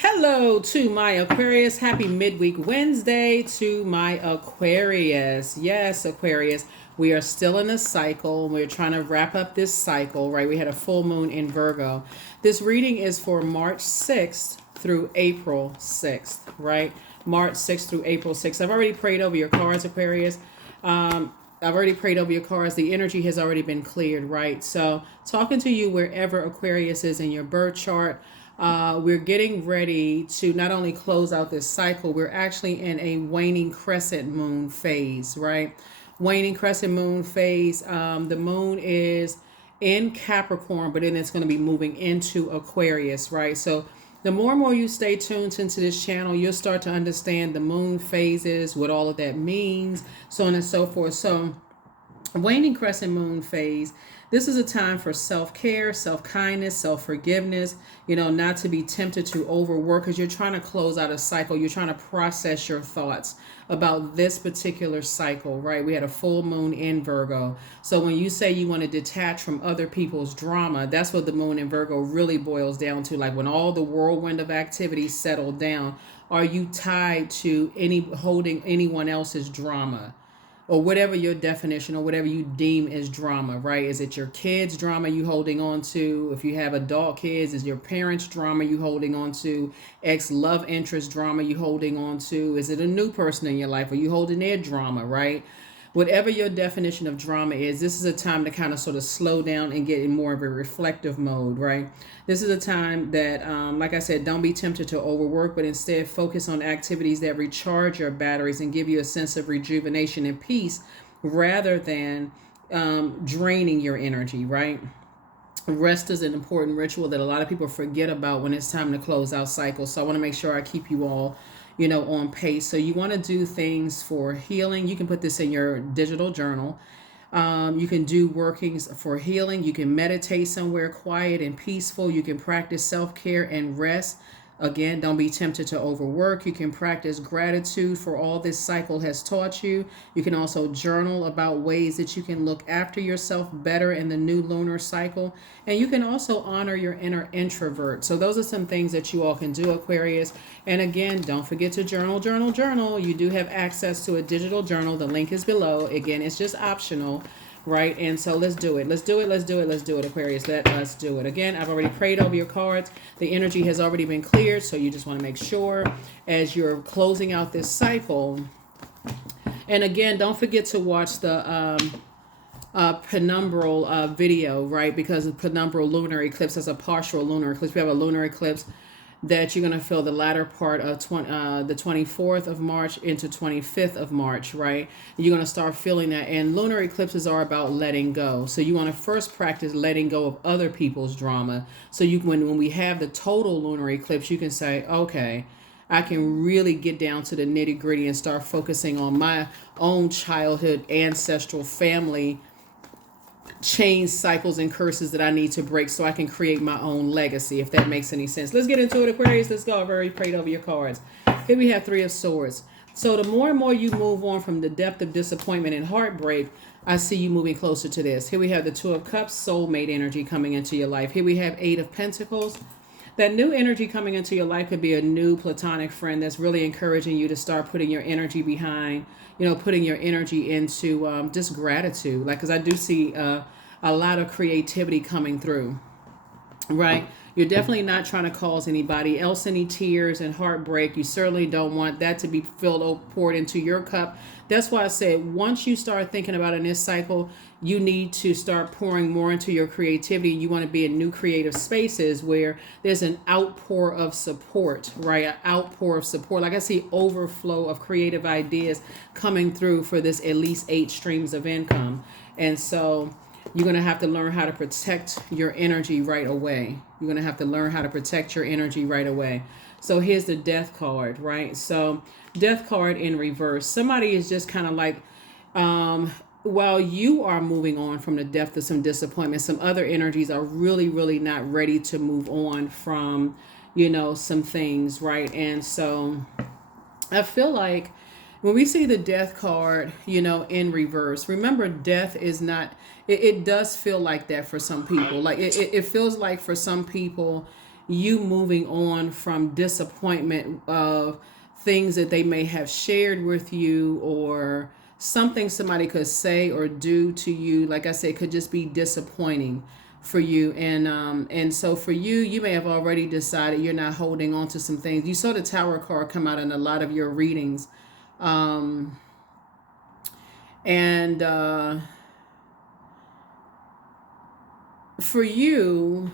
Hello to my Aquarius. Happy midweek Wednesday to my Aquarius. Yes, Aquarius. We are still in a cycle. We're trying to wrap up this cycle, right? We had a full moon in Virgo. This reading is for March 6th through April 6th, right? March 6th through April 6th. I've already prayed over your cards, Aquarius. I've already prayed over your cards. The energy has already been cleared, right? So, talking to you wherever Aquarius is in your birth chart. We're getting ready to not only close out this cycle, we're actually in a waning crescent moon phase, right? Waning crescent moon phase. The moon is in Capricorn, but then it's going to be moving into Aquarius, right? So the more and more you stay tuned into this channel, you'll start to understand the moon phases, what all of that means, so on and so forth. So waning crescent moon phase, this is a time for self-care, self-kindness, self-forgiveness, not to be tempted to overwork because you're trying to close out a cycle. You're trying to process your thoughts about this particular cycle, right? We had a full moon in Virgo. So when you say you want to detach from other people's drama, that's what the moon in Virgo really boils down to. Like when all the whirlwind of activity settled down, are you tied to holding anyone else's drama? Or whatever your definition or whatever you deem as drama, right? Is it your kids' drama you holding on to? If you have adult kids, is your parents' drama you holding on to? Ex-love interest drama you holding on to? Is it a new person in your life? Are you holding their drama, right? Whatever your definition of drama is, this is a time to kind of sort of slow down and get in more of a reflective mode, right? This is a time that, like I said, don't be tempted to overwork, but instead focus on activities that recharge your batteries and give you a sense of rejuvenation and peace rather than draining your energy, right? Rest is an important ritual that a lot of people forget about when it's time to close out cycles. So I want to make sure I keep you all on pace. So you want to do things for healing. You can put this in your digital journal. You can do workings for healing. You can meditate somewhere quiet and peaceful. You can practice self-care and rest. Again, don't be tempted to overwork. You can practice gratitude for all this cycle has taught you. You can also journal about ways that you can look after yourself better in the new lunar cycle. And you can also honor your inner introvert. So those are some things that you all can do, Aquarius. And again, don't forget to journal, journal, journal. You do have access to a digital journal. The link is below. Again, it's just optional. Right, and so let's do it. Let's do it. Let's do it. Let's do it, Aquarius. Let us do it. Again, I've already prayed over your cards. The energy has already been cleared, so you just want to make sure as you're closing out this cycle. And again, don't forget to watch the penumbral video, right? Because the penumbral lunar eclipse is a partial lunar eclipse. We have a lunar eclipse that you're going to feel the latter part of the 24th of March into 25th of March, right? You're going to start feeling that. And lunar eclipses are about letting go. So you want to first practice letting go of other people's drama. So when we have the total lunar eclipse, you can say, okay, I can really get down to the nitty gritty and start focusing on my own childhood, ancestral family change cycles and curses that I need to break so I can create my own legacy, if that makes any sense. Let's get into it, Aquarius. Let's go. I've already prayed over your cards. Here we have Three of Swords. So the more and more you move on from the depth of disappointment and heartbreak, I see you moving closer to this. Here we have the Two of Cups, soulmate energy coming into your life. Here we have Eight of Pentacles. That new energy coming into your life could be a new platonic friend that's really encouraging you to start putting your energy behind, putting your energy into just gratitude. Like, because I do see a lot of creativity coming through, right? You're definitely not trying to cause anybody else any tears and heartbreak. You certainly don't want that to be poured into your cup. That's why I said once you start thinking about in this cycle, you need to start pouring more into your creativity. You want to be in new creative spaces where there's an outpour of support, right? An outpour of support. Like I see overflow of creative ideas coming through for this at least 8 streams of income. And so you're going to have to learn how to protect your energy right away. You're going to have to learn how to protect your energy right away. So here's the Death card, right? So Death card in reverse. Somebody is just kind of like, while you are moving on from the depth of some disappointment, some other energies are really, really not ready to move on from, some things, right? And so I feel like when we see the Death card, in reverse, remember death is not, it does feel like that for some people. Like it feels like for some people, you moving on from disappointment of things that they may have shared with you, or something somebody could say or do to you. Like I said, could just be disappointing for you. And so for you, you may have already decided you're not holding on to some things. You saw the Tower card come out in a lot of your readings. Um, and For you,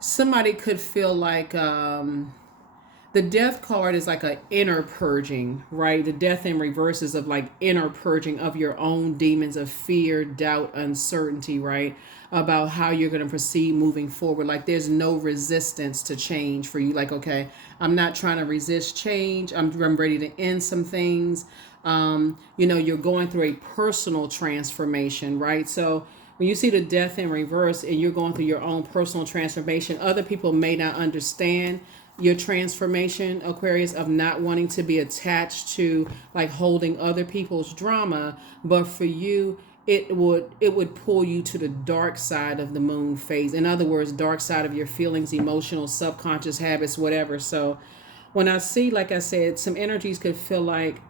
somebody could feel like the death card is like an inner purging, right? The death in reverse is of like inner purging of your own demons of fear, doubt, uncertainty, right? About how you're going to proceed moving forward. Like there's no resistance to change for you. Like, okay, I'm not trying to resist change. I'm ready to end some things. You're going through a personal transformation, right? So when you see the death in reverse and you're going through your own personal transformation, other people may not understand your transformation, Aquarius, of not wanting to be attached to like holding other people's drama. But for you, it would pull you to the dark side of the moon phase. In other words, dark side of your feelings, emotional, subconscious habits, whatever. So when I see, like I said, some energies could feel like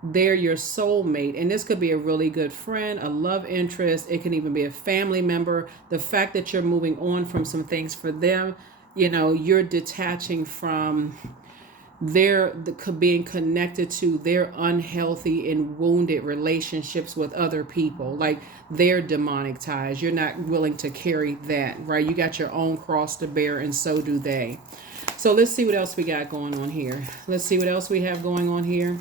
they're your soulmate, and this could be a really good friend, a love interest. It can even be a family member. The fact that you're moving on from some things for them, you're detaching from being connected to their unhealthy and wounded relationships with other people, like their demonic ties. You're not willing to carry that, right? You got your own cross to bear, and so do they. So let's see what else we got going on here. Let's see what else we have going on here.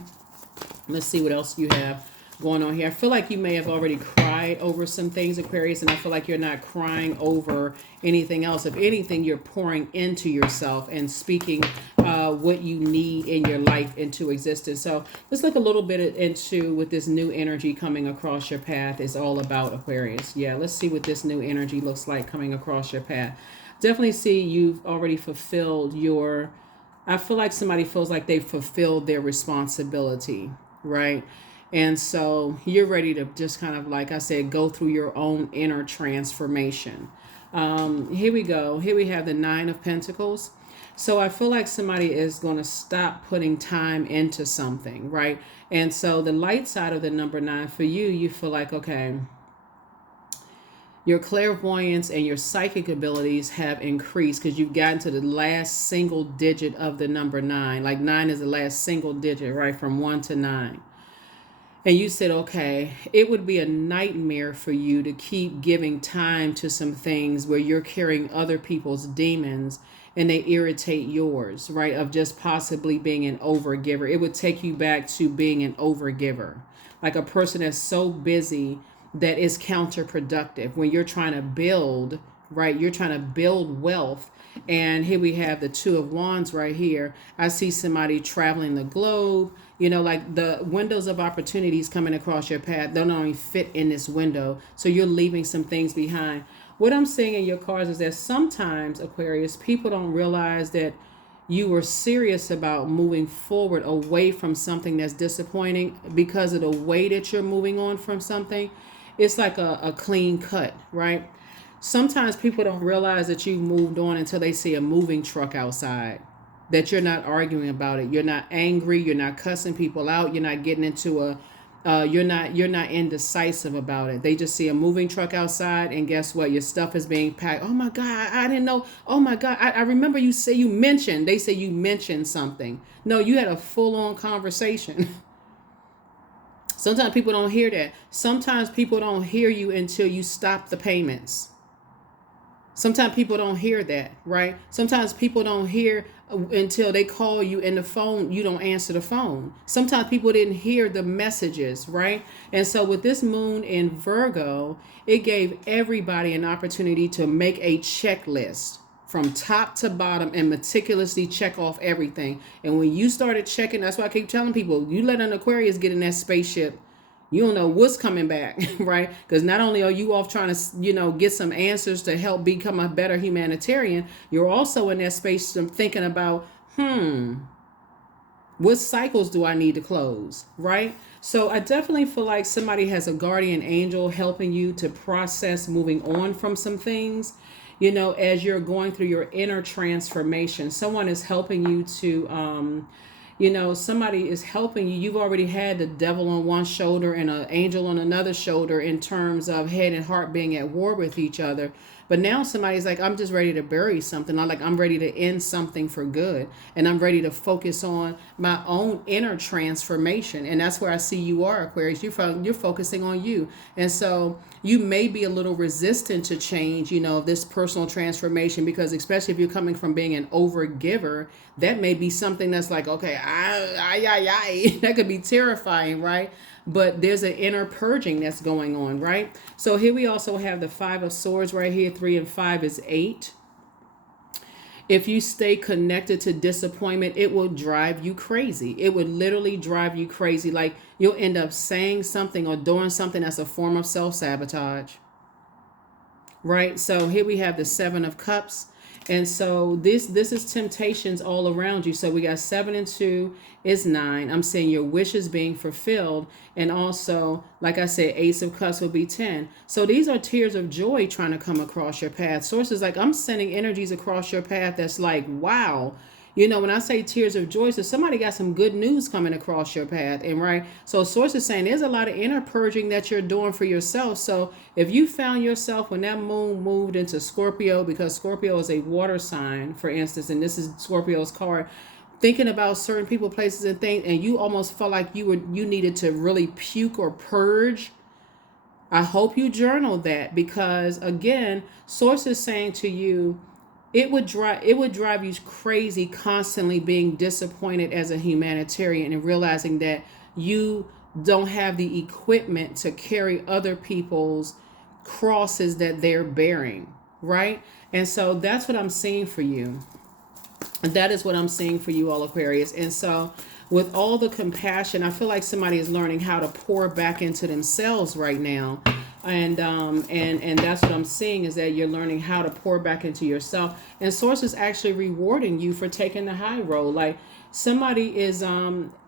Let's see what else you have going on here. I feel like you may have already cried over some things, Aquarius, and I feel like you're not crying over anything else. If anything, you're pouring into yourself and speaking what you need in your life into existence. So let's look a little bit into what this new energy coming across your path is all about, Aquarius. Yeah, let's see what this new energy looks like coming across your path. Definitely see you've already fulfilled I feel like somebody feels like they've fulfilled their responsibility, right? And so you're ready to just kind of, like I said, go through your own inner transformation. Here we go. Here we have the Nine of Pentacles. So I feel like somebody is going to stop putting time into something, right? And so the light side of the number 9 for you, you feel like, okay, your clairvoyance and your psychic abilities have increased because you've gotten to the last single digit of the number 9. Like 9 is the last single digit, right? From 1 to 9. And you said, okay, it would be a nightmare for you to keep giving time to some things where you're carrying other people's demons and they irritate yours, right? Of just possibly being an overgiver. It would take you back to being an overgiver, like a person that's so busy that is counterproductive when you're trying to build, right? You're trying to build wealth. And here we have the Two of Wands right here. I see somebody traveling the globe, like the windows of opportunities coming across your path don't only fit in this window. So you're leaving some things behind. What I'm seeing in your cards is that sometimes, Aquarius, people don't realize that you were serious about moving forward away from something that's disappointing because of the way that you're moving on from something. It's like a clean cut, right? Sometimes people don't realize that you moved on until they see a moving truck outside, that you're not arguing about it. You're not angry. You're not cussing people out. You're not getting into you're not indecisive about it. They just see a moving truck outside, and guess what? Your stuff is being packed. Oh my God, I didn't know. Oh my God, I remember they say you mentioned something. No, you had a full-on conversation. Sometimes people don't hear that. Sometimes people don't hear you until you stop the payments. Sometimes people don't hear that, right? Sometimes people don't hear until they call you in the phone, you don't answer the phone. Sometimes people didn't hear the messages, right? And so with this moon in Virgo, it gave everybody an opportunity to make a checklist from top to bottom and meticulously check off everything. And when you started checking, that's why I keep telling people, you let an Aquarius get in that spaceship, you don't know what's coming back, right? Because not only are you off trying to, get some answers to help become a better humanitarian, you're also in that space thinking about, what cycles do I need to close, right? So I definitely feel like somebody has a guardian angel helping you to process moving on from some things. as you're going through your inner transformation, someone is helping you to, somebody is helping you. You've already had the devil on one shoulder and an angel on another shoulder in terms of head and heart being at war with each other. But now somebody's like, I'm just ready to bury something. I'm ready to end something for good. And I'm ready to focus on my own inner transformation. And that's where I see you are, Aquarius. You're focusing on you. And so you may be a little resistant to change, this personal transformation, because especially if you're coming from being an overgiver, that may be something that's like, okay, that could be terrifying, right? But there's an inner purging that's going on, right? So here we also have the 5 of Swords right here. 3 and 5 is 8. If you stay connected to disappointment, it will drive you crazy. It would literally drive you crazy. Like you'll end up saying something or doing something that's a form of self-sabotage, right? So here we have the 7 of Cups. And so this is temptations all around you. So we got 7 and 2 is 9. I'm saying your wishes being fulfilled. And also, like I said, Ace of Cups will be 10. So these are tears of joy trying to come across your path. Sources like, I'm sending energies across your path that's like, wow. When I say tears of joy, so somebody got some good news coming across your path. And right, so source is saying there's a lot of inner purging that you're doing for yourself. So if you found yourself when that moon moved into Scorpio, because Scorpio is a water sign, for instance, and this is Scorpio's card, thinking about certain people, places, and things, and you almost felt like you needed to really puke or purge, I hope you journal that, because again, source is saying to you, it would drive you crazy constantly being disappointed as a humanitarian and realizing that you don't have the equipment to carry other people's crosses that they're bearing, right? And so that's what I'm seeing for you. And that is what I'm seeing for you all, Aquarius. And so with all the compassion, I feel like somebody is learning how to pour back into themselves right now. And that's what I'm seeing, is that you're learning how to pour back into yourself. And source is actually rewarding you for taking the high road. Like somebody is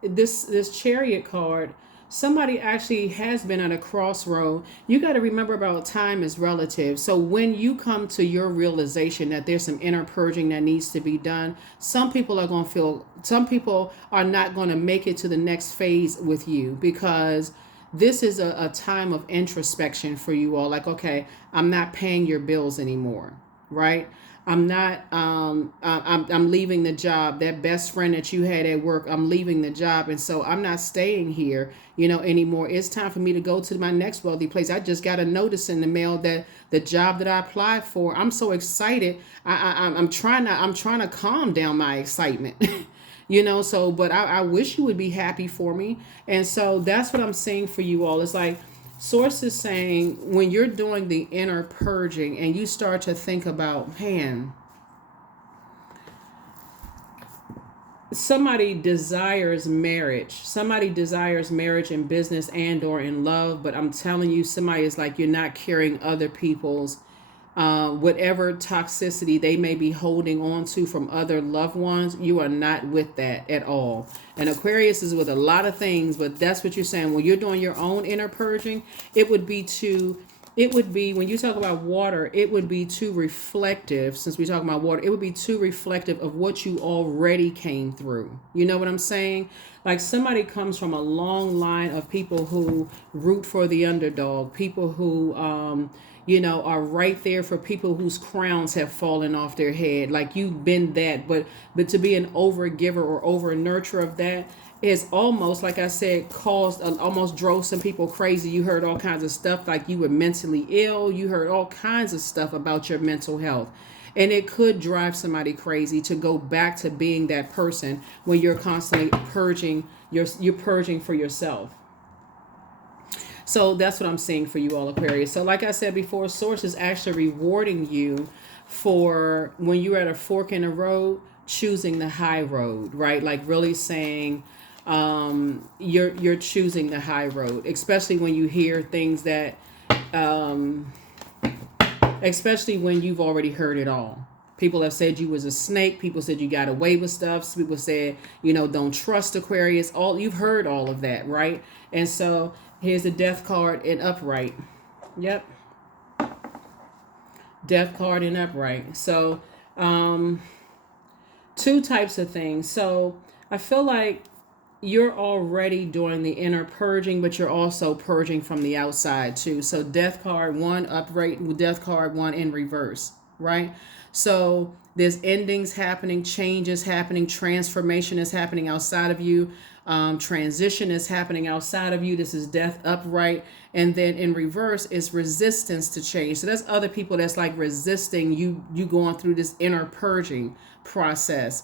this Chariot card. Somebody actually has been at a crossroad. You got to remember about time is relative. So when you come to your realization that there's some inner purging that needs to be done, some people are not going to make it to the next phase with you, because this is a time of introspection for you all. Like, okay, I'm not paying your bills anymore, right? I'm not, I'm leaving the job. That best friend that you had at work, I'm leaving the job. And so I'm not staying here, anymore. It's time for me to go to my next wealthy place. I just got a notice in the mail that the job that I applied for, I'm so excited. I'm trying to calm down my excitement. But I wish you would be happy for me. And so that's what I'm saying for you all. It's like source is saying, when you're doing the inner purging and you start to think about, man, somebody desires marriage in business and or in love, but I'm telling you, somebody is like, you're not carrying other people's whatever toxicity they may be holding on to from other loved ones. You are not with that at all. And Aquarius is with a lot of things, but that's what you're saying. When you're doing your own inner purging, it would be, when you talk about water, it would be too reflective. Since we talk about water, it would be too reflective of what you already came through. You know what I'm saying? Like somebody comes from a long line of people who root for the underdog, people who, are right there for people whose crowns have fallen off their head. Like you've been that, but to be an overgiver or over nurturer of that is almost, like I said, almost drove some people crazy. You heard all kinds of stuff, like you were mentally ill. You heard all kinds of stuff about your mental health. And it could drive somebody crazy to go back to being that person when you're constantly purging, you're purging for yourself. So that's what I'm seeing for you all, Aquarius. So like I said before, source is actually rewarding you for when you're at a fork in the road, choosing the high road, right? Like really saying you're choosing the high road, especially when you hear things that, especially when you've already heard it all. People have said you was a snake. People said you got away with stuff. People said, don't trust Aquarius. You've heard all of that, right? And so here's the death card in upright. Yep. Death card and upright. So, um, two types of things. So I feel like you're already doing the inner purging, but you're also purging from the outside too. So death card one upright, death card one in reverse, right? So there's endings happening, changes happening, transformation is happening outside of you. Transition is happening outside of you. This is death upright. And then in reverse is resistance to change. So that's other people that's like resisting you going through this inner purging process,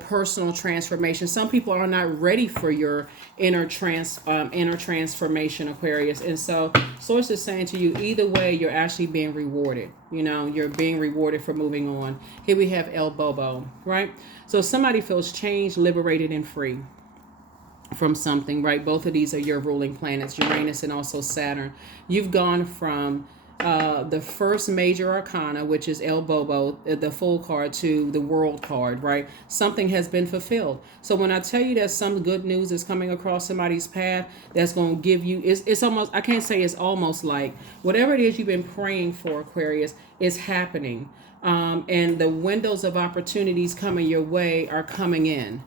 personal transformation. Some people are not ready for your inner transformation, Aquarius. And so source is saying to you, either way, you're actually being rewarded. You're being rewarded for moving on. Here we have El Bobo, right? So somebody feels changed, liberated, and free from something, right? Both of these are your ruling planets, Uranus and also Saturn. You've gone from the first major arcana, which is El Bobo, the Fool card, to the World card, right? Something has been fulfilled. So when I tell you that some good news is coming across somebody's path, that's going to give you, it's almost, I can't say it's almost like, whatever it is you've been praying for, Aquarius, is happening. And the windows of opportunities coming your way are coming in.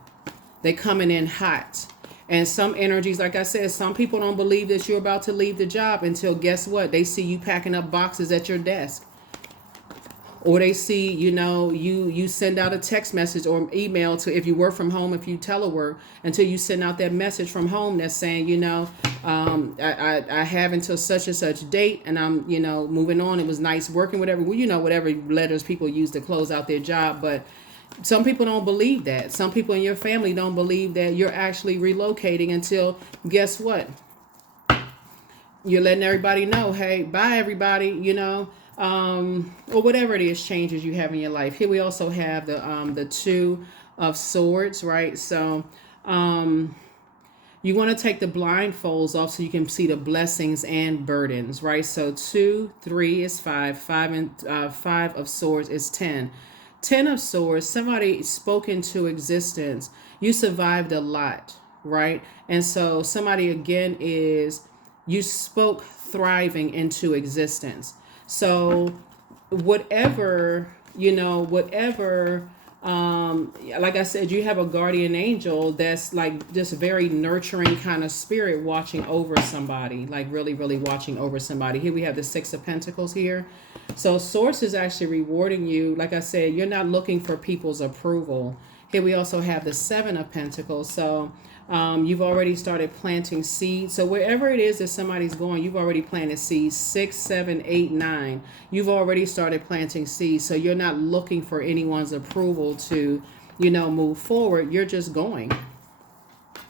They're coming in hot. And some energies, like I said, some people don't believe that you're about to leave the job until, guess what? They see you packing up boxes at your desk. Or they see, you send out a text message or email to, if you work from home, if you telework, until you send out that message from home that's saying, I have until such and such date, and I'm, moving on. It was nice working, whatever, whatever letters people use to close out their job. But some people don't believe that. Some people in your family don't believe that you're actually relocating until, guess what? You're letting everybody know, hey, bye everybody, or whatever it is, changes you have in your life. Here we also have the Two of Swords, right? So you want to take the blindfolds off so you can see the blessings and burdens, right? So 2, 3 is 5, 5 of Swords is 10. 10 of Swords, somebody spoke into existence. You survived a lot, right? And so somebody again is, you spoke thriving into existence. So whatever, like I said, you have a guardian angel that's like just very nurturing kind of spirit watching over somebody, like really, really watching over somebody. Here we have the Six of Pentacles here. So Source is actually rewarding you. Like I said, you're not looking for people's approval. Here we also have the Seven of Pentacles. So you've already started planting seeds. So wherever it is that somebody's going, you've already planted seeds. 6, 7, 8, 9. You've already started planting seeds. So you're not looking for anyone's approval to, move forward. You're just going.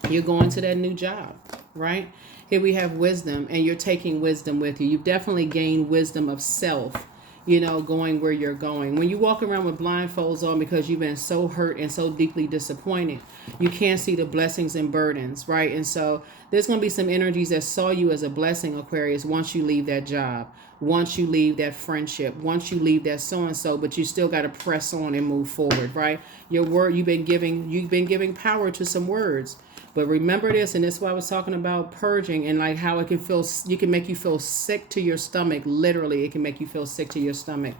You're going to that new job, right? Here we have wisdom, and you're taking wisdom with you. You've definitely gained wisdom of self, going where you're going. When you walk around with blindfolds on because you've been so hurt and so deeply disappointed, you can't see the blessings and burdens, right? And so there's going to be some energies that saw you as a blessing, Aquarius, once you leave that job, once you leave that friendship, once you leave that so-and-so, but you still got to press on and move forward, right? Your word, you've been giving power to some words. But remember this, and this is why I was talking about purging and like how it can make you feel sick to your stomach. Literally, it can make you feel sick to your stomach.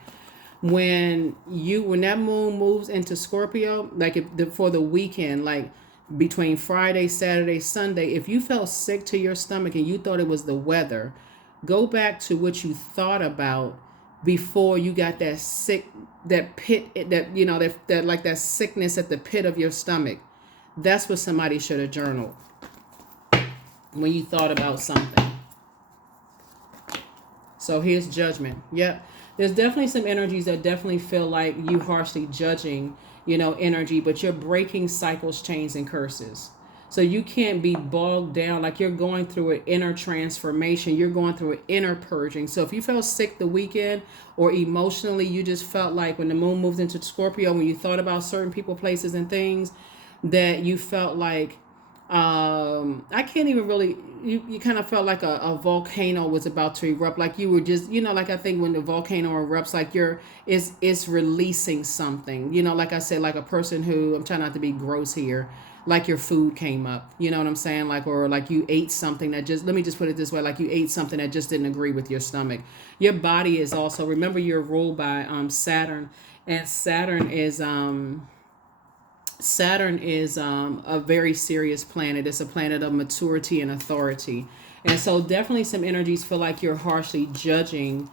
When that moon moves into Scorpio, like for the weekend, like between Friday, Saturday, Sunday, if you felt sick to your stomach and you thought it was the weather, go back to what you thought about before you got that that sickness at the pit of your stomach. That's what somebody should have journaled when you thought about something. So here's Judgment. Yep. There's definitely some energies that definitely feel like you harshly judging, energy, but you're breaking cycles, chains, and curses. So you can't be bogged down like you're going through an inner transformation. You're going through an inner purging. So if you felt sick the weekend or emotionally, you just felt like when the moon moves into Scorpio, when you thought about certain people, places, and things, that you felt like I can't even really, you kind of felt like a volcano was about to erupt, like you were just, like I think when the volcano erupts, like it's releasing something, like I said, like a person who, I'm trying not to be gross here, like your food came up, you know what I'm saying, like, or like you ate something that just, let me just put it this way, like you ate something that just didn't agree with your stomach. Your body is also, remember, you're ruled by Saturn, and Saturn is a very serious planet. It's a planet of maturity and authority. And so definitely some energies feel like you're harshly judging,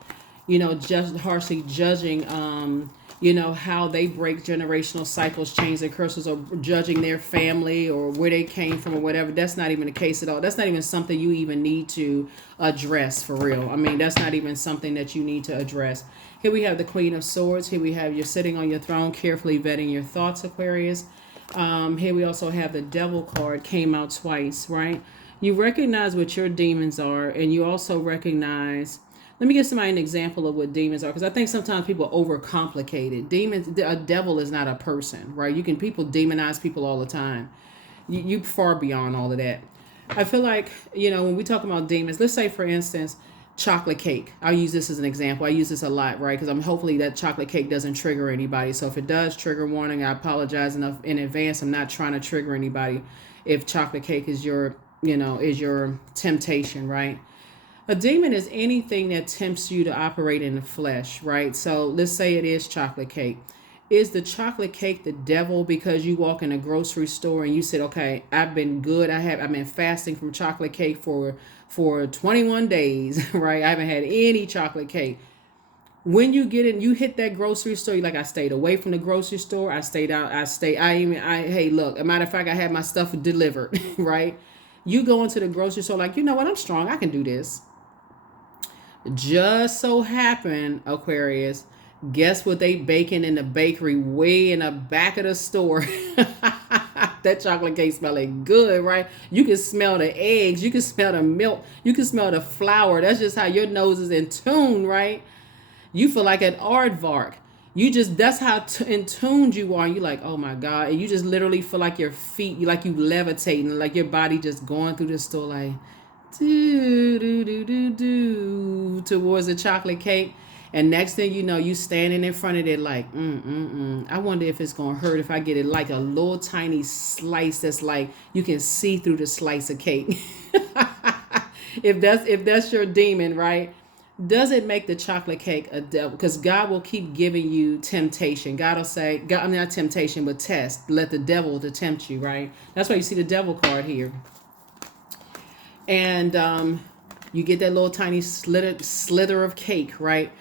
just harshly judging, how they break generational cycles, chains, and curses, or judging their family or where they came from or whatever. That's not even the case at all. That's not even something you even need to address for real. I mean, that's not even something that you need to address. Here we have the Queen of Swords. Here we have you're sitting on your throne, carefully vetting your thoughts, Aquarius. Here we also have the Devil card, came out twice, right? You recognize what your demons are, and you also recognize. Let me give somebody an example of what demons are, because I think sometimes people overcomplicate it. Demons, a devil is not a person, right? People demonize people all the time. You far beyond all of that. I feel like, when we talk about demons, let's say, for instance, chocolate cake. I'll use this as an example. I use this a lot, right? Because I'm hopefully that chocolate cake doesn't trigger anybody. So if it does, trigger warning, I apologize enough in advance. I'm not trying to trigger anybody if chocolate cake is your temptation, right? A demon is anything that tempts you to operate in the flesh, right? So let's say it is chocolate cake. Is the chocolate cake the devil because you walk in a grocery store and you said, okay, I've been good. I've been fasting from chocolate cake for 21 days, right? I haven't had any chocolate cake. When you get in, you hit that grocery store, you're like, I stayed away from the grocery store. I stayed out. Hey, look, a matter of fact, I had my stuff delivered, right? You go into the grocery store like, you know what? I'm strong. I can do this. Just so happen, Aquarius, guess what they baking in the bakery way in the back of the store? That chocolate cake smelling good, right? You can smell the eggs, you can smell the milk, you can smell the flour. That's just how your nose is in tune, right? You feel like an aardvark. That's how in tuned you are. You like, oh my God. And you just literally feel like your feet, you levitating, like your body just going through the store like, do do do do do towards the chocolate cake, and next thing you know, you standing in front of it like, I wonder if it's gonna hurt if I get it like a little tiny slice that's like you can see through the slice of cake. If that's your demon, right? Does it make the chocolate cake a devil? Because God will keep giving you temptation. God will say, God, not temptation, but test. Let the devil to tempt you, right? That's why you see the devil card here. And you get that little tiny slither of cake, right?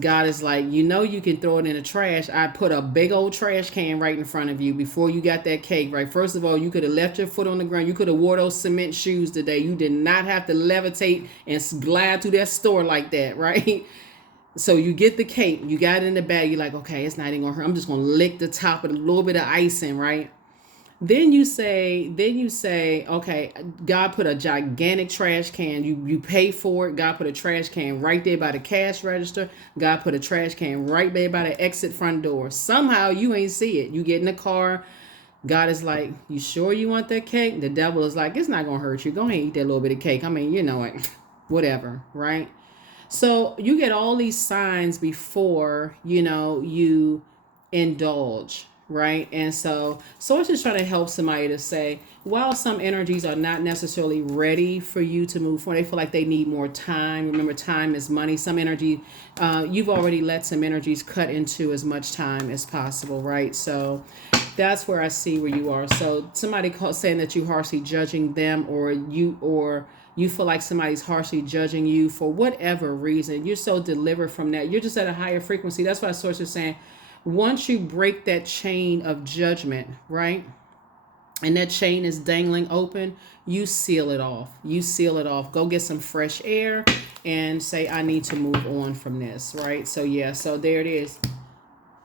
God is like, you can throw it in the trash. I put a big old trash can right in front of you before you got that cake, right? First of all, you could have left your foot on the ground. You could have wore those cement shoes today. You did not have to levitate and glide through that store like that, right? So you get the cake, you got it in the bag. You're like, okay, it's not even gonna hurt. I'm just gonna lick the top with a little bit of icing, right? Then you say, okay, God put a gigantic trash can. You pay for it. God put a trash can right there by the cash register. God put a trash can right there by the exit front door. Somehow you ain't see it. You get in the car. God is like, you sure you want that cake? The devil is like, it's not gonna hurt you. Go ahead and eat that little bit of cake. I mean, whatever, right? So you get all these signs before you indulge, right? And so it's just trying to help somebody to say, while some energies are not necessarily ready for you to move forward, they feel like they need more time. Remember, time is money. Some energy, you've already let some energies cut into as much time as possible, right? So that's where I see where you are. So somebody saying that you harshly judging them, or you feel like somebody's harshly judging you for whatever reason. You're so delivered from that. You're just at a higher frequency. That's why source is saying, once you break that chain of judgment, right? And that chain is dangling open, you seal it off. You seal it off. Go get some fresh air and say, I need to move on from this, right? So yeah, so there it is.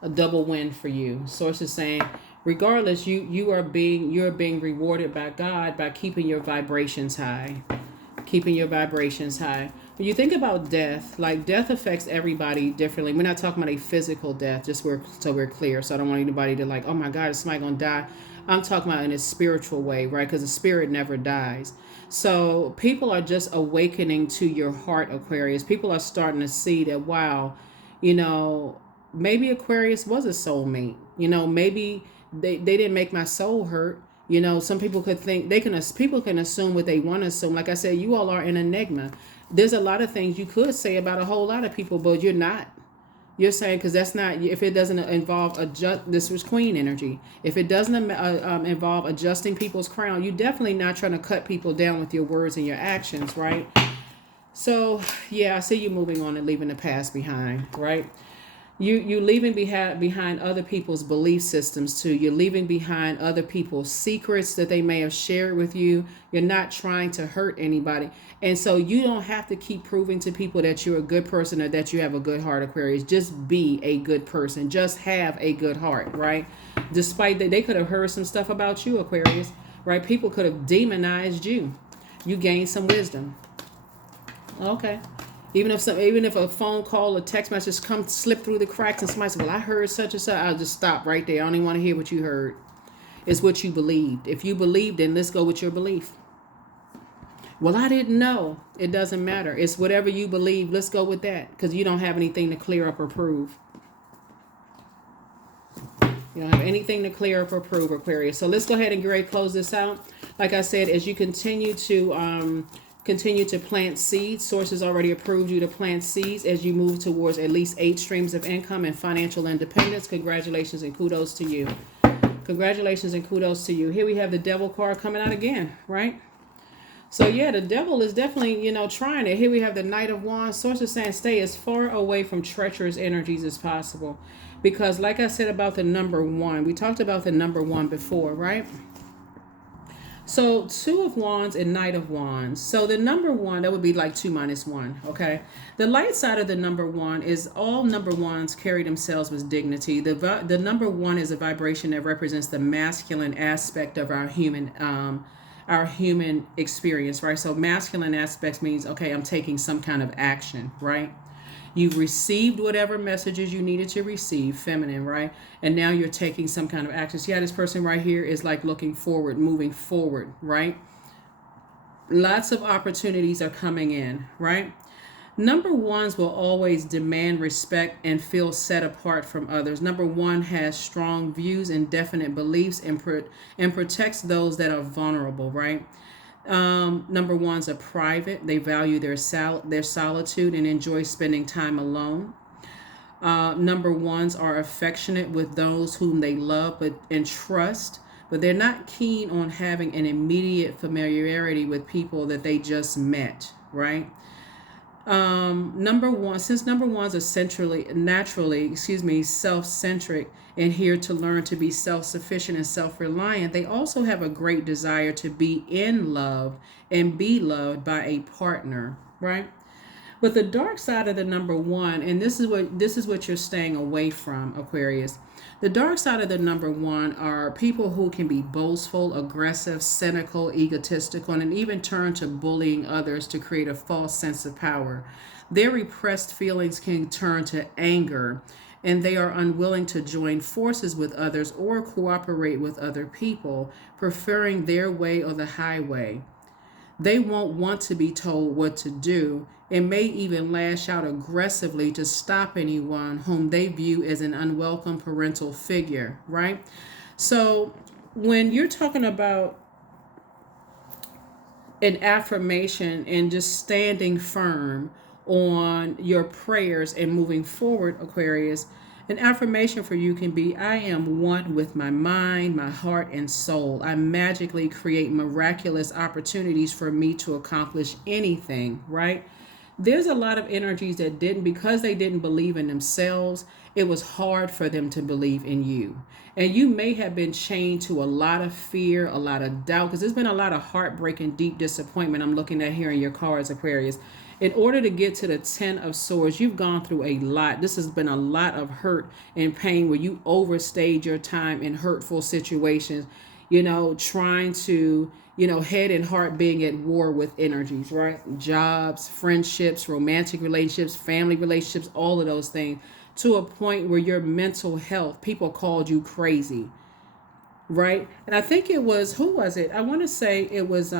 A double win for you. Source is saying, regardless, you're being rewarded by God by keeping your vibrations high. Keeping your vibrations high. When you think about death, like death affects everybody differently. We're not talking about a physical death, just so we're clear. So I don't want anybody to like, oh my God, is somebody gonna die? I'm talking about in a spiritual way, right? Because the spirit never dies. So people are just awakening to your heart, Aquarius. People are starting to see that, wow, you know, maybe Aquarius was a soulmate. You know, maybe they didn't make my soul hurt. You know, some people could think people can assume what they want to assume. Like I said, you all are an enigma. There's a lot of things you could say about a whole lot of people, but you're not. You're saying because that's not, if it doesn't involve this was queen energy. If it doesn't involve adjusting people's crown, you're definitely not trying to cut people down with your words and your actions, right? So yeah, I see you moving on and leaving the past behind, right? You leaving behind other people's belief systems too. You're leaving behind other people's secrets that they may have shared with you. You're not trying to hurt anybody, and so you don't have to keep proving to people that you're a good person or that you have a good heart, Aquarius. Just be a good person. Just have a good heart, right? Despite that, they could have heard some stuff about you, Aquarius, right? People could have demonized you. You gained some wisdom. Okay. Even if a phone call or text message come slip through the cracks and somebody says, well, I heard such and such, I'll just stop right there. I don't even want to hear what you heard. It's what you believed. If you believed, then let's go with your belief. Well, I didn't know. It doesn't matter. It's whatever you believe. Let's go with that because you don't have anything to clear up or prove. You don't have anything to clear up or prove, Aquarius. So let's go ahead and get ready to close this out. Like I said, as you continue to plant seeds. Sources already approved you to plant seeds as you move towards at least 8 streams of income and financial independence. Congratulations and kudos to you. Congratulations and kudos to you. Here we have the devil card coming out again, right? So yeah, the devil is definitely, trying it. Here we have the Knight of Wands. Sources saying stay as far away from treacherous energies as possible. Because like I said about the number 1, we talked about the number 1 before, right? So 2 of Wands and Knight of Wands. So the number 1, that would be like 2 minus 1, okay? The light side of the number 1 is all number 1s carry themselves with dignity. The number 1 is a vibration that represents the masculine aspect of our human experience, right? So masculine aspects means, okay, I'm taking some kind of action, right? You've received whatever messages you needed to receive, feminine, right? And now you're taking some kind of action. See how this person right here is like looking forward, moving forward, right? Lots of opportunities are coming in, right? Number 1s will always demand respect and feel set apart from others. Number 1 has strong views and definite beliefs and protects those that are vulnerable, right? Number 1s are private. They value their solitude and enjoy spending time alone. Number 1s are affectionate with those whom they love and trust, but they're not keen on having an immediate familiarity with people that they just met, right? Number 1, since number 1s are naturally, self-centric and here to learn to be self-sufficient and self-reliant, they also have a great desire to be in love and be loved by a partner, right? But the dark side of the number 1, and this is what you're staying away from, Aquarius. The dark side of the number 1 are people who can be boastful, aggressive, cynical, egotistical, and even turn to bullying others to create a false sense of power. Their repressed feelings can turn to anger, and they are unwilling to join forces with others or cooperate with other people, preferring their way or the highway. They won't want to be told what to do and may even lash out aggressively to stop anyone whom they view as an unwelcome parental figure, right? So when you're talking about an affirmation and just standing firm on your prayers and moving forward, Aquarius, an affirmation for you can be, I am one with my mind, my heart, and soul. I magically create miraculous opportunities for me to accomplish anything, right? There's a lot of energies that because they didn't believe in themselves, it was hard for them to believe in you. And you may have been chained to a lot of fear, a lot of doubt, because there's been a lot of heartbreak and deep disappointment I'm looking at here in your cards, Aquarius. In order to get to the 10 of Swords, you've gone through a lot. This has been a lot of hurt and pain where you overstayed your time in hurtful situations, trying to head and heart being at war with energies, right? Jobs, friendships, romantic relationships, family relationships, all of those things, to a point where your mental health, people called you crazy, right? And I think it was, who was it? I want to say it was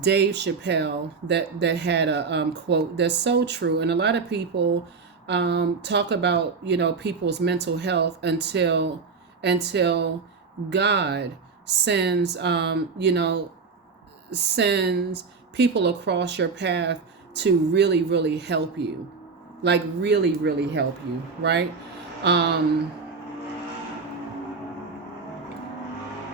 Dave Chappelle that had a quote that's so true. And a lot of people talk about people's mental health until God sends sends people across your path to really really help you, like really really help you, right? Um,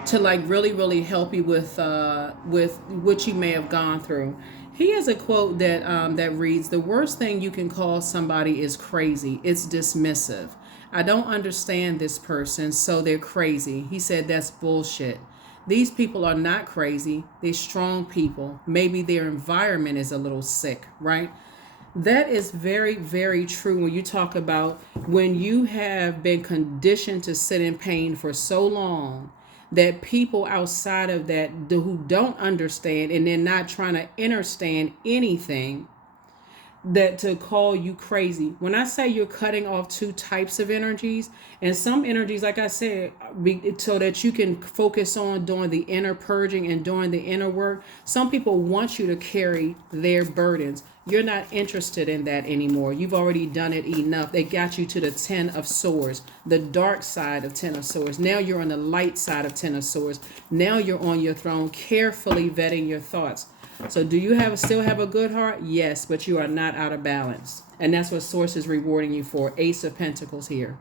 to like really really help you with what you may have gone through. He has a quote that reads, "The worst thing you can call somebody is crazy. It's dismissive. I don't understand this person, so they're crazy." He said that's bullshit. These people are not crazy. They're strong people. Maybe their environment is a little sick, right? That is very, very true when you talk about when you have been conditioned to sit in pain for so long that people outside of that who don't understand and they're not trying to understand anything, that to call you crazy. When I say you're cutting off two types of energies, and some energies, like I said, so that you can focus on doing the inner purging and doing the inner work. Some people want you to carry their burdens. You're not interested in that anymore. You've already done it enough. They got you to the 10 of swords, the dark side of 10 of swords. Now you're on the light side of 10 of swords. Now you're on your throne, carefully vetting your thoughts. So do you still have a good heart? Yes, but you are not out of balance. And that's what Source is rewarding you for. Ace of Pentacles here.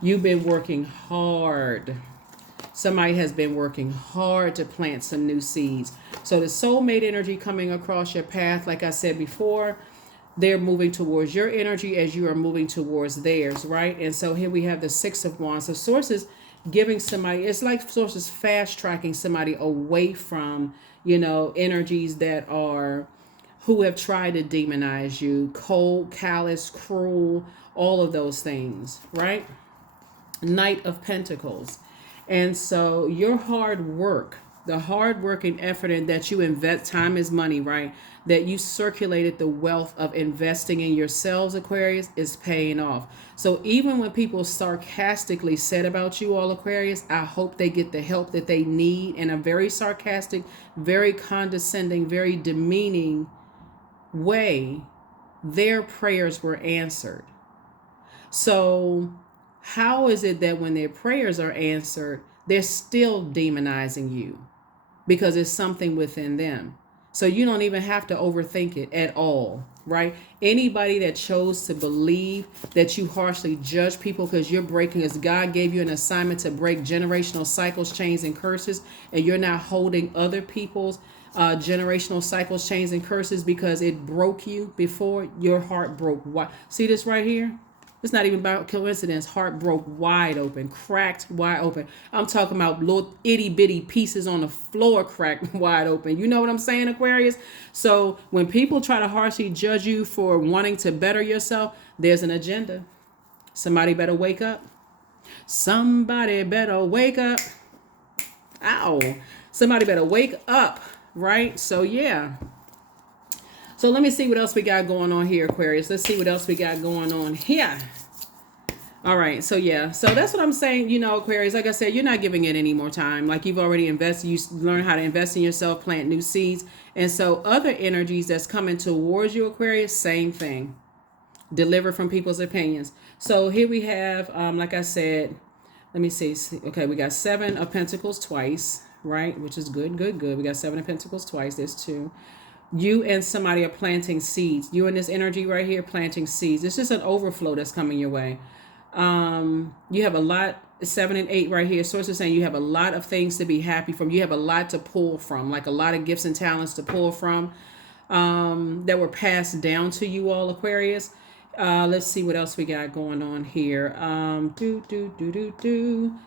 You've been working hard. Somebody has been working hard to plant some new seeds. So the soulmate energy coming across your path, like I said before, they're moving towards your energy as you are moving towards theirs, right? And so here we have the Six of Wands. So Source is giving somebody, it's like Source is fast tracking somebody away from energies that are, who have tried to demonize you, cold, callous, cruel, all of those things, right? Knight of Pentacles. And so your hard work, the hard work and effort, and that you invest, time is money, right? That you circulated the wealth of investing in yourselves, Aquarius, is paying off. So even when people sarcastically said about you all, Aquarius, I hope they get the help that they need in a very sarcastic, very condescending, very demeaning way. Their prayers were answered. So how is it that when their prayers are answered, they're still demonizing you? Because it's something within them. So you don't even have to overthink it at all, right? Anybody that chose to believe that you harshly judge people because you're breaking, as God gave you an assignment to break generational cycles, chains, and curses, and you're not holding other people's generational cycles, chains, and curses because it broke you before, your heart broke. Why? See this right here? It's not even about coincidence. Heart broke wide open, cracked wide open. I'm talking about little itty bitty pieces on the floor cracked wide open. You know what I'm saying, Aquarius? So when people try to harshly judge you for wanting to better yourself, there's an agenda. Somebody better wake up. Somebody better wake up. Ow. Somebody better wake up, right? So yeah. So let me see what else we got going on here, Aquarius. Let's see what else we got going on here. All right. So yeah. So that's what I'm saying. Aquarius, like I said, you're not giving it any more time. Like you've already invested. You learn how to invest in yourself, plant new seeds. And so other energies that's coming towards you, Aquarius, same thing. Deliver from people's opinions. So here we have, like I said, let me see. Okay. We got 7 of Pentacles twice, right? Which is good, good, good. We got 7 of Pentacles twice. There's 2. You and somebody are planting seeds. You and this energy right here planting seeds. It's just an overflow that's coming your way. You have a lot, 7 and 8 right here. Source is saying you have a lot of things to be happy from. You have a lot to pull from, like a lot of gifts and talents to pull from that were passed down to you all, Aquarius. Let's see what else we got going on here.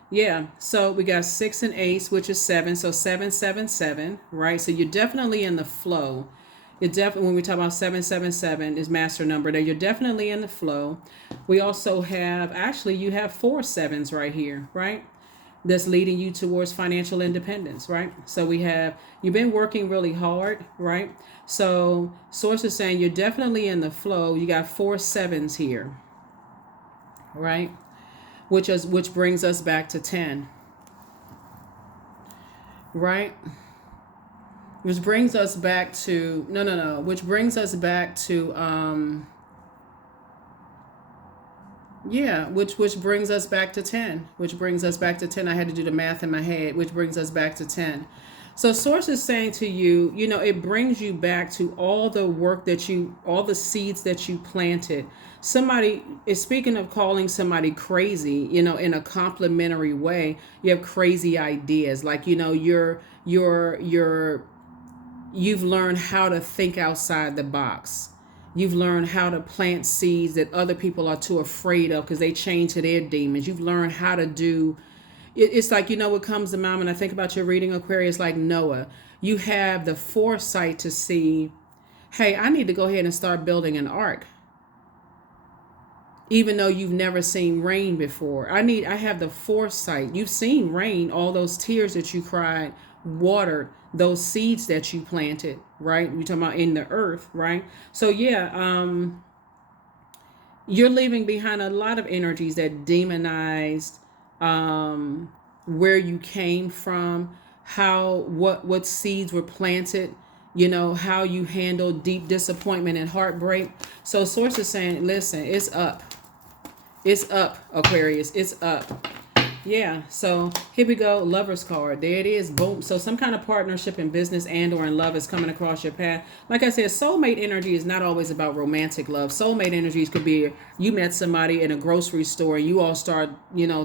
Yeah, so we got 6 and 8, which is 7. So 7, 7, 7, right? So you're definitely in the flow. It definitely, when we talk about 777 is master number, that you're definitely in the flow. We also have, actually, you have four sevens right here, right? That's leading you towards financial independence, right? So we have, you've been working really hard, right? So source is saying you're definitely in the flow. You got four sevens here, right? Which brings us back to 10, right? Which brings us back to, no, which brings us back to yeah, which brings us back to 10. Which brings us back to 10. I had to do the math in my head, which brings us back to 10. So source is saying to you, it brings you back to all the work that all the seeds that you planted. Somebody is, speaking of calling somebody crazy, in a complimentary way. You have crazy ideas, like, you've learned how to think outside the box. You've learned how to plant seeds that other people are too afraid of because they chain to their demons. You've learned how to do. It's like, what comes to mind when I think about your reading, Aquarius, like Noah. You have the foresight to see, hey, I need to go ahead and start building an ark. Even though you've never seen rain before, I have the foresight. You've seen rain, all those tears that you cried, watered those seeds that you planted, right? You're talking about in the earth, right? So yeah, you're leaving behind a lot of energies that demonized where you came from, what seeds were planted, how you handled deep disappointment and heartbreak. So source is saying, listen, it's up. It's up, Aquarius. It's up. Yeah. So here we go. Lover's card. There it is. Boom. So some kind of partnership in business and or in love is coming across your path. Like I said, soulmate energy is not always about romantic love. Soulmate energies could be you met somebody in a grocery store and you all start,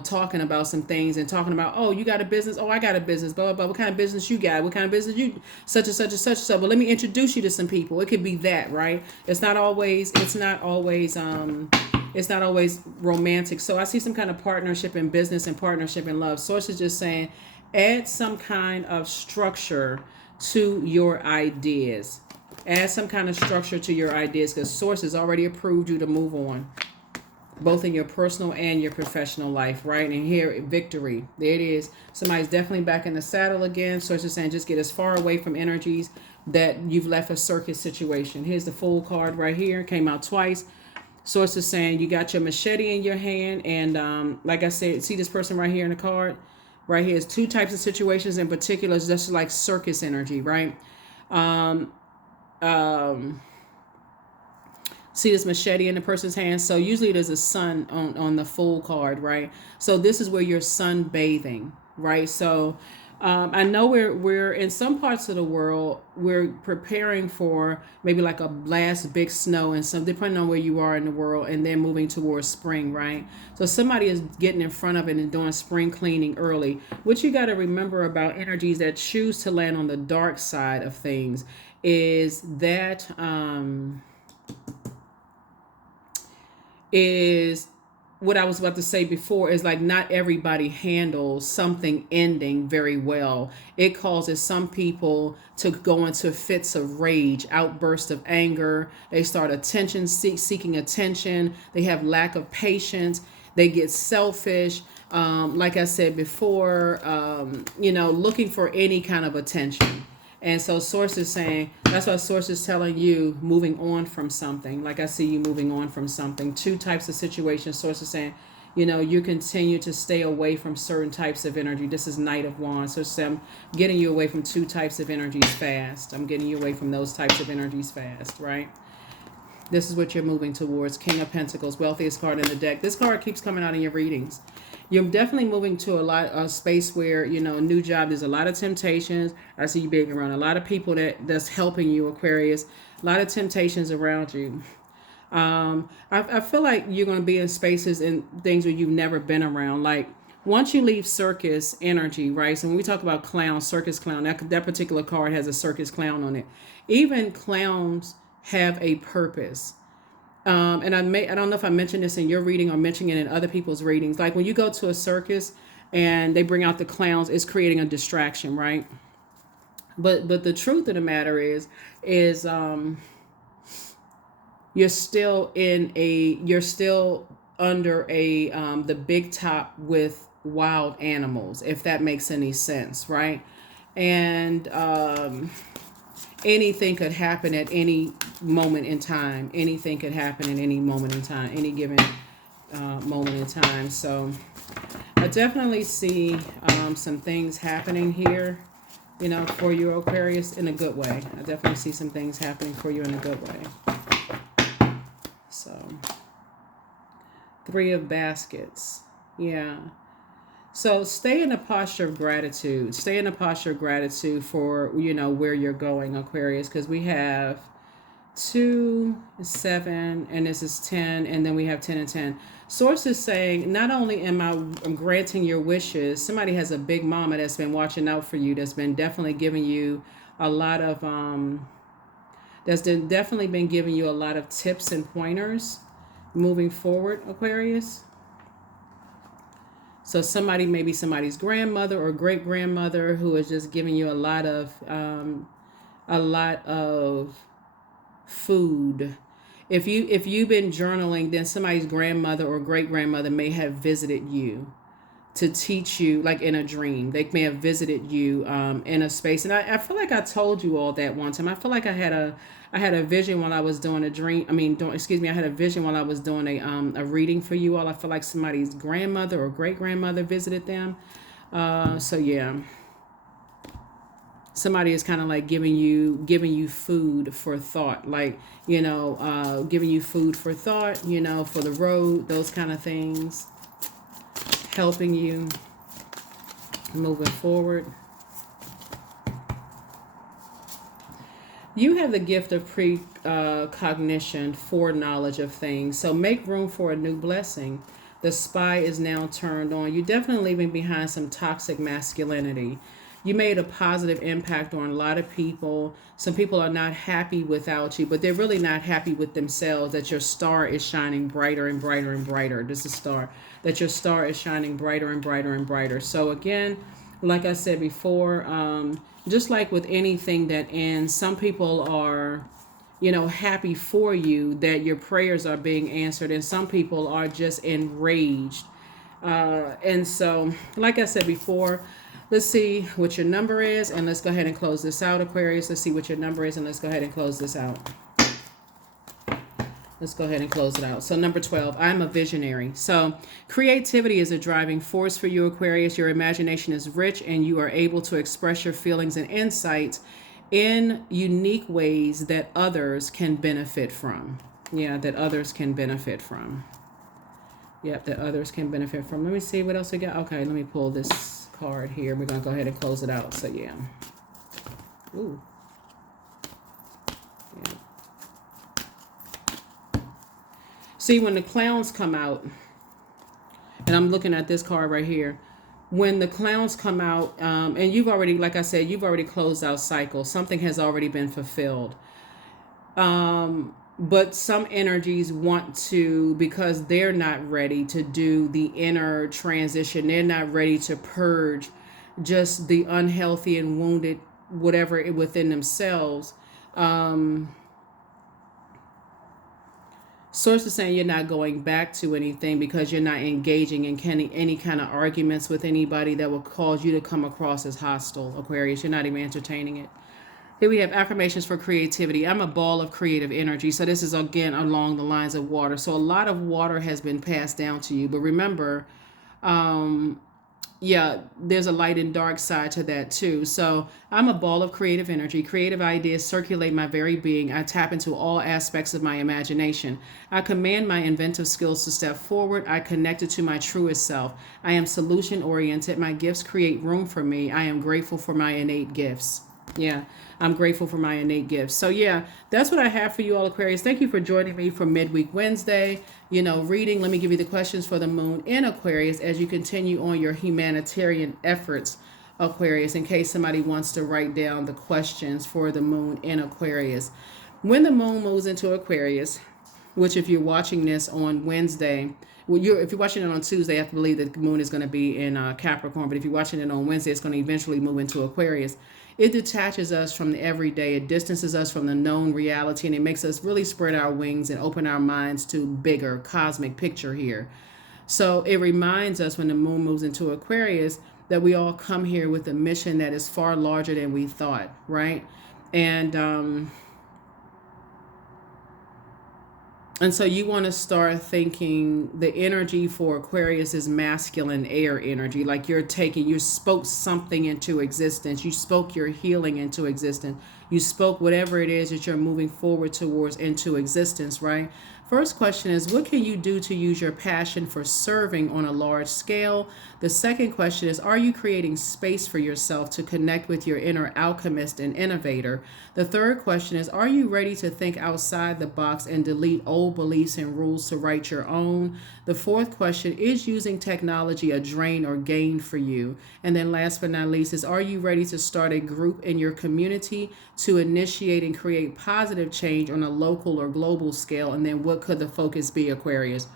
talking about some things and talking about, oh, you got a business. Oh, I got a business. Blah, blah, blah. What kind of business you got? What kind of business you, such and such and such and such. Well, let me introduce you to some people. It could be that, right? It's not always romantic. So I see some kind of partnership in business and partnership in love. Source is just saying, add some kind of structure to your ideas. Add some kind of structure to your ideas, because Source has already approved you to move on, both in your personal and your professional life, right? And here, victory. There it is. Somebody's definitely back in the saddle again. Source is saying, just get as far away from energies that you've left a circus situation. Here's the Fool card right here. Came out twice. Source is saying you got your machete in your hand, and like I said, see this person right here in the card? Right here is two types of situations in particular, just like circus energy, right? See this machete in the person's hand? So usually there's a sun on the Fool card, right? So this is where you're sunbathing, right? So I know we're in some parts of the world, we're preparing for maybe like a last big snow, and some, depending on where you are in the world, and then moving towards spring, right? So somebody is getting in front of it and doing spring cleaning early. What you got to remember about energies that choose to land on the dark side of things is that is what I was about to say before, is like not everybody handles something ending very well. It causes some people to go into fits of rage, outbursts of anger. They start seeking attention. They have lack of patience. They get selfish. Like I said before, looking for any kind of attention. And so Source is saying, that's why Source is telling you moving on from something. Like I see you moving on from something. Two types of situations. Source is saying, you continue to stay away from certain types of energy. This is Knight of Wands. So I'm getting you away from two types of energies fast. I'm getting you away from those types of energies fast, right? This is what you're moving towards. King of Pentacles, wealthiest card in the deck. This card keeps coming out in your readings. You're definitely moving to a space where, a new job. There's a lot of temptations. I see you being around a lot of people that's helping you, Aquarius. A lot of temptations around you. I feel like you're going to be in spaces and things where you've never been around. Like, once you leave circus energy, right? So when we talk about clown, circus clown, that particular card has a circus clown on it. Even clowns have a purpose. And I don't know if I mentioned this in your reading or mentioning it in other people's readings. Like when you go to a circus and they bring out the clowns, it's creating a distraction, right? But the truth of the matter is you're still under a the big top with wild animals, if that makes any sense, right? And anything could happen at any moment in time. Anything could happen at any moment in time, any given moment in time. So I definitely see some things happening here, for you, Aquarius, in a good way. I definitely see some things happening for you in a good way. So, Three of Baskets. Yeah. So stay in a posture of gratitude. Stay in a posture of gratitude for, where you're going, Aquarius, because we have 2, 7, and this is 10, and then we have 10 and 10. Source is saying, not only am I granting your wishes, somebody has a big mama that's been watching out for you, that's been definitely giving you a lot of, definitely been giving you a lot of tips and pointers moving forward, Aquarius. So somebody, maybe somebody's grandmother or great grandmother, who is just giving you a lot of food. If you've been journaling, then somebody's grandmother or great grandmother may have visited you to teach you, like in a dream. They may have visited you in a space. And I feel like I told you all that one time. I feel like I had a vision while I was doing a dream. I had a vision while I was doing a reading for you all. I feel like somebody's grandmother or great grandmother visited them. So yeah. Somebody is kind of like giving you food for thought, like, giving you food for thought, for the road, those kind of things, helping you moving forward. You have the gift of precognition, foreknowledge of things. So make room for a new blessing. The spy is now turned on. You're definitely leaving behind some toxic masculinity. You made a positive impact on a lot of people. Some people are not happy without you, but they're really not happy with themselves, that your star is shining brighter and brighter and brighter. This is star. That your star is shining brighter and brighter and brighter. So again, like I said before, just like with anything that ends, some people are, happy for you that your prayers are being answered, and some people are just enraged. And so, like I said before, let's see what your number is, and let's go ahead and close this out, Aquarius. Let's see what your number is, and let's go ahead and close this out. Let's go ahead and close it out. So number 12, I'm a visionary. So creativity is a driving force for you, Aquarius. Your imagination is rich, and you are able to express your feelings and insights in unique ways that others can benefit from. Yeah, that others can benefit from. Yep, that others can benefit from. Let me see what else we got. Okay, let me pull this card here. We're going to go ahead and close it out. So yeah. Ooh. Yeah. See, when the clowns come out, and I'm looking at this card right here, when the clowns come out, and you've already, like I said, you've already closed out cycle. Something has already been fulfilled. But some energies want to, because they're not ready to do the inner transition. They're not ready to purge just the unhealthy and wounded, whatever within themselves. Source is saying you're not going back to anything because you're not engaging in any kind of arguments with anybody that will cause you to come across as hostile, Aquarius. You're not even entertaining it. Here we have affirmations for creativity. I'm a ball of creative energy. So this is, again, along the lines of water. So a lot of water has been passed down to you. But remember, there's a light and dark side to that too. So I'm a ball of creative energy. Creative ideas circulate my very being. I tap into all aspects of my imagination. I command my inventive skills to step forward. I connect it to my truest self. I am solution oriented. My gifts create room for me. I am grateful for my innate gifts. Yeah, I'm grateful for my innate gifts. So yeah, that's what I have for you all, Aquarius. Thank you for joining me for Midweek Wednesday. Reading. Let me give you the questions for the moon in Aquarius as you continue on your humanitarian efforts, Aquarius, in case somebody wants to write down the questions for the moon in Aquarius. When the moon moves into Aquarius, which if you're watching this on Wednesday, if you're watching it on Tuesday, I have to believe that the moon is going to be in Capricorn. But if you're watching it on Wednesday, it's going to eventually move into Aquarius. It detaches us from the everyday. It distances us from the known reality, and it makes us really spread our wings and open our minds to bigger cosmic picture here. So it reminds us when the moon moves into Aquarius that we all come here with a mission that is far larger than we thought, right? And and so you want to start thinking the energy for Aquarius is masculine air energy. Like you spoke something into existence. You spoke your healing into existence. You spoke whatever it is that you're moving forward towards into existence, right? First question is, what can you do to use your passion for serving on a large scale? The second question is, are you creating space for yourself to connect with your inner alchemist and innovator? The third question is, are you ready to think outside the box and delete old beliefs and rules to write your own? The fourth question is, using technology a drain or gain for you? And then last but not least is, are you ready to start a group in your community to initiate and create positive change on a local or global scale? And then what could the focus be, Aquarius?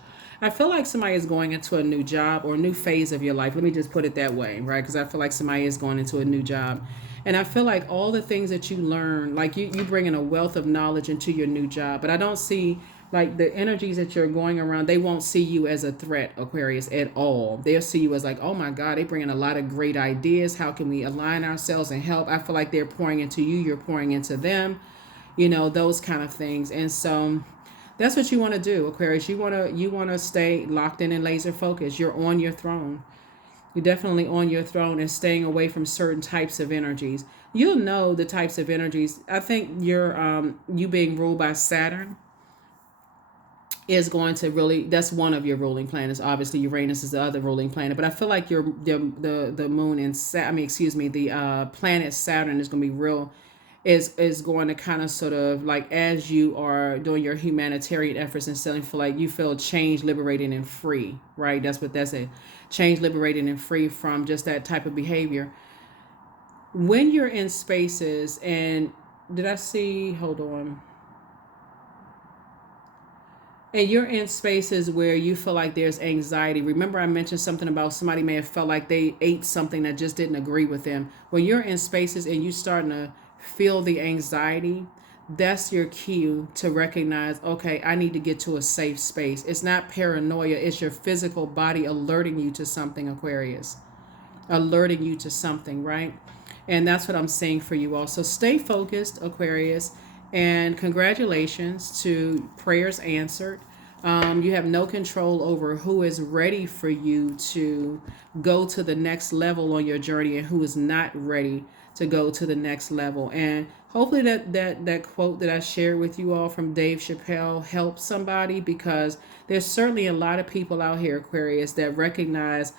I feel like somebody is going into a new job or a new phase of your life. Let me just put it that way, right? Because I feel like somebody is going into a new job. And I feel like all the things that you learn, like you bring in a wealth of knowledge into your new job. But I don't see like the energies that you're going around, they won't see you as a threat, Aquarius, at all. They'll see you as like, oh my God, they bring in a lot of great ideas. How can we align ourselves and help? I feel like they're pouring into you. You're pouring into them, those kind of things. And so that's what you want to do, Aquarius. You want to stay locked in and laser focused. You're on your throne. You're definitely on your throne and staying away from certain types of energies. You'll know the types of energies. I think you being ruled by Saturn is going to really, that's one of your ruling planets. Obviously Uranus is the other ruling planet, but I feel like the moon and the planet Saturn is going to be real, is going to kind of sort of like, as you are doing your humanitarian efforts and selling for, like, you feel changed, liberated, and free, right? That's what that's it. Changed, liberated, and free from just that type of behavior. When you're in spaces, and did I see, hold on. And you're in spaces where you feel like there's anxiety. Remember, I mentioned something about somebody may have felt like they ate something that just didn't agree with them. When you're in spaces and you starting to feel the anxiety, that's your cue to recognize, okay, I need to get to a safe space. It's not paranoia, it's your physical body alerting you to something, Aquarius. Alerting you to something, right? And that's what I'm saying for you all. So stay focused, Aquarius. And congratulations to prayers answered. You have no control over who is ready for you to go to the next level on your journey and who is not ready to go to the next level. And hopefully that quote that I shared with you all from Dave Chappelle helps somebody, because there's certainly a lot of people out here, Aquarius, that recognize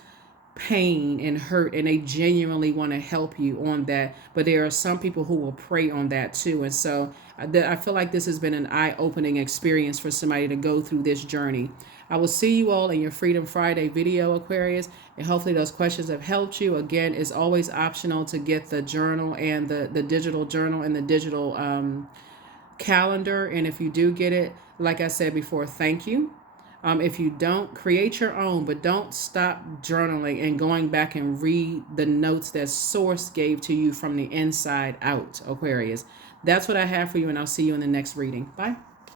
pain and hurt, and they genuinely want to help you on that, but there are some people who will prey on that too. And so I feel like this has been an eye-opening experience for somebody to go through this journey. I will see you all in your Freedom Friday video, Aquarius, and hopefully those questions have helped you. Again, it's always optional to get the journal and the digital journal and the digital calendar. And if you do get it, like I said before, thank you. If you don't, create your own, but don't stop journaling and going back and read the notes that Source gave to you from the inside out, Aquarius. That's what I have for you, and I'll see you in the next reading. Bye.